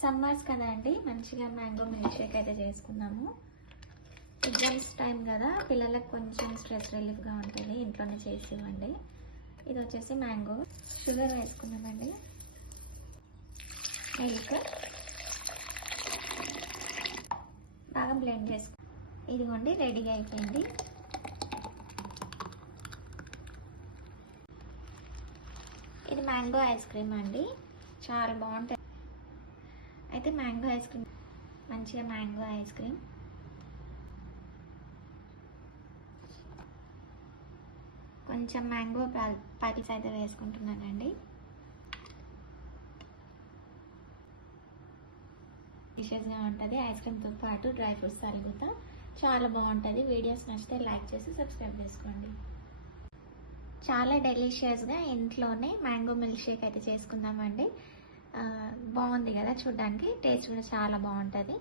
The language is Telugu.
సమ్మర్స్ కదా అండి, మంచిగా మ్యాంగో మిల్క్ షేక్ అయితే చేసుకున్నాము. ఎగ్జామ్స్ టైం కదా, పిల్లలకు కొంచెం స్ట్రెస్ రిలీఫ్గా ఉంటుంది, ఇంట్లోనే చేసి ఇవ్వండి. ఇది వచ్చేసి మ్యాంగో. షుగర్ వేసుకున్నామండి, మిల్క్ బాగా బ్లెండ్ చేసుకు. ఇదిగోండి రెడీగా అయిపోయింది. ఇది మ్యాంగో ఐస్ క్రీమ్ అండి, చాలా బాగుంటుంది. అయితే మ్యాంగో ఐస్ క్రీమ్, మంచిగా మ్యాంగో ఐస్ క్రీమ్. కొంచెం మ్యాంగో పల్స్ అయితే వేసుకుంటున్నానండి. డిషెస్గా ఉంటుంది, ఐస్ క్రీమ్తో పాటు డ్రై ఫ్రూట్స్ తరుగుతా, చాలా బాగుంటుంది. వీడియోస్ నచ్చితే లైక్ చేసి సబ్స్క్రైబ్ చేసుకోండి. చాలా డెలిషియస్గా ఇంట్లోనే మ్యాంగో మిల్క్ షేక్ అయితే చేసుకుందామండి. బాగుంది కదా చూడడానికి, టేస్ట్ కూడా చాలా బాగుంటుంది.